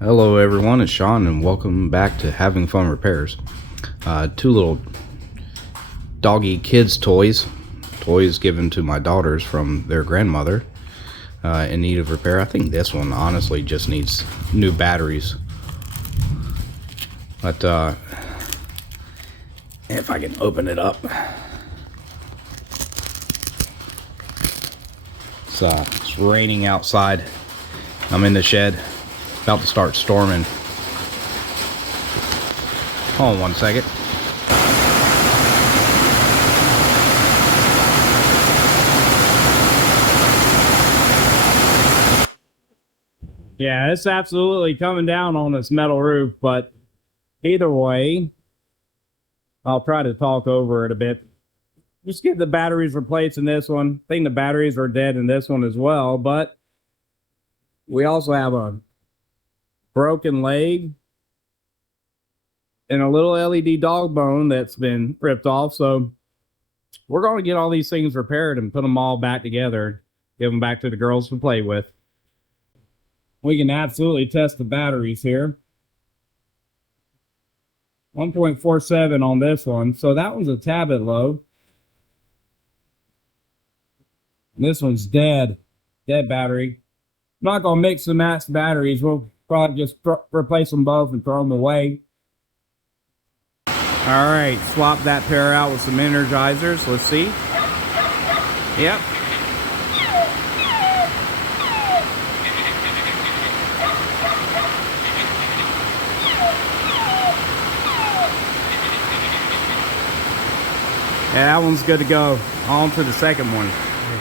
Hello everyone, it's Sean and welcome back to Having Fun Repairs. Two little doggy kids toys given to my daughters from their grandmother in need of repair. I think this one honestly just needs new batteries. But if I can open it up. It's raining outside. I'm in the shed. About to start storming. Hold on one second. Yeah, it's absolutely coming down on this metal roof, but either way, I'll try to talk over it a bit. Just get the batteries replaced in this one. I think the batteries are dead in this one as well, but we also have a broken leg and a little LED dog bone that's been ripped off. So we're going to get all these things repaired and put them all back together, give them back to the girls to play with. We can absolutely test the batteries here. 1.47 on this one. So that one's a tad bit low. This one's dead battery. I'm not going to mix and match batteries. We'll probably just replace them both and throw them away. All right, swap that pair out with some energizers. Let's see. Yep. Yeah, that one's good to go. On to the second one.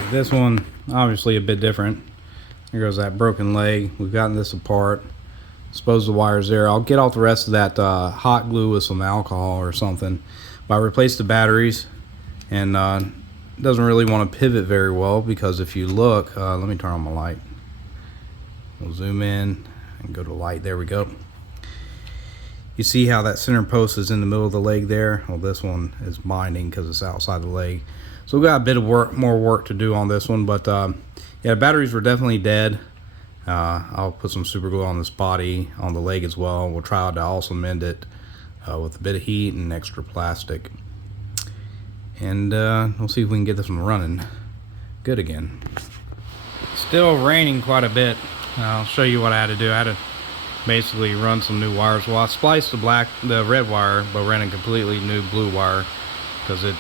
This one obviously a bit different. Here goes that broken leg. We've gotten this apart. Suppose the wire's there. I'll get off the rest of that hot glue with some alcohol or something. But I replaced the batteries, and it doesn't really want to pivot very well because if you look, let me turn on my light. We'll zoom in and go to light. There we go. You see how that center post is in the middle of the leg there? Well, this one is binding because it's outside the leg. So we've got a bit of more work to do on this one, but yeah, the batteries were definitely dead. I'll put some super glue on this body, on the leg as well. We'll try to also mend it with a bit of heat and extra plastic. And we'll see if we can get this one running good again. Still raining quite a bit. I'll show you what I had to do. I had to basically run some new wires. Well, I spliced the red wire, but ran a completely new blue wire because it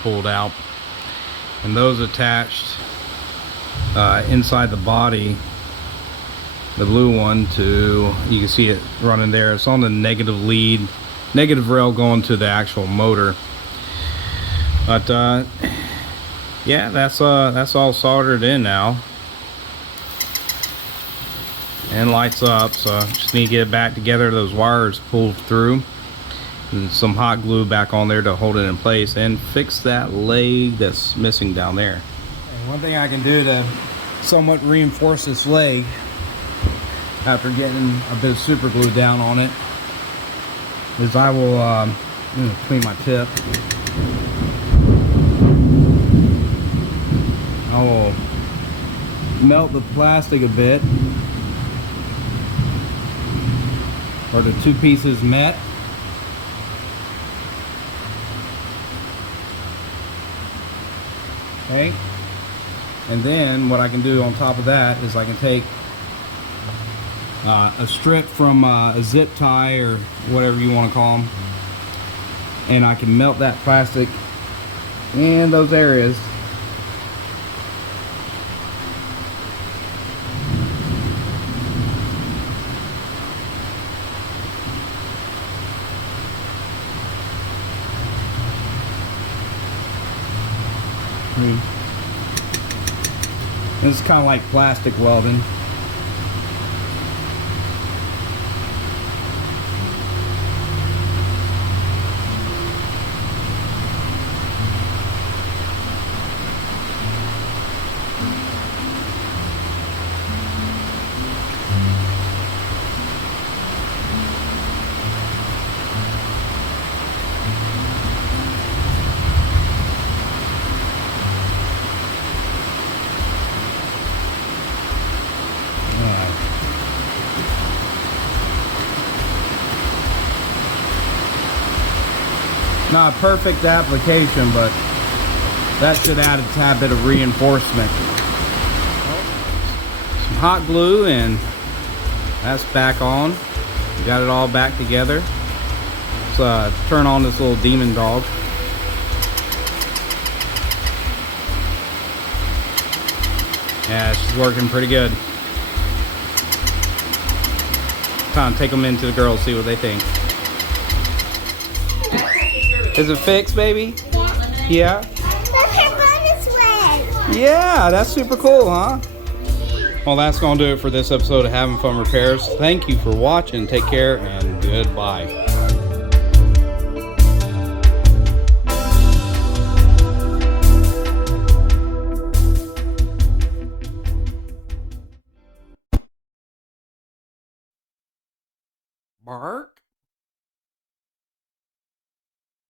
pulled out. And those attached inside the body, the blue one, to, you can see it running there. It's on the negative rail going to the actual motor. But yeah, that's all soldered in now and lights up. So just need to get it back together. Those wires pulled through, and some hot glue back on there to hold it in place and fix that leg that's missing down there. And one thing I can do to somewhat reinforce this leg after getting a bit of super glue down on it is I will clean my tip. I will melt the plastic a bit, or the two pieces met. Okay, and then what I can do on top of that is I can take a strip from a zip tie or whatever you want to call them, and I can melt that plastic in those areas. This is kind of like plastic welding. Not a perfect application, but that should add a tad bit of reinforcement. Some hot glue, and that's back on. We got it all back together. Let's turn on this little demon dog. Yeah, she's working pretty good. Time to take them into the girls, see what they think. Is it fixed, baby? Yeah? Yeah, that's super cool, huh? Well, that's going to do it for this episode of Having Fun Repairs. Thank you for watching. Take care and goodbye. Bark?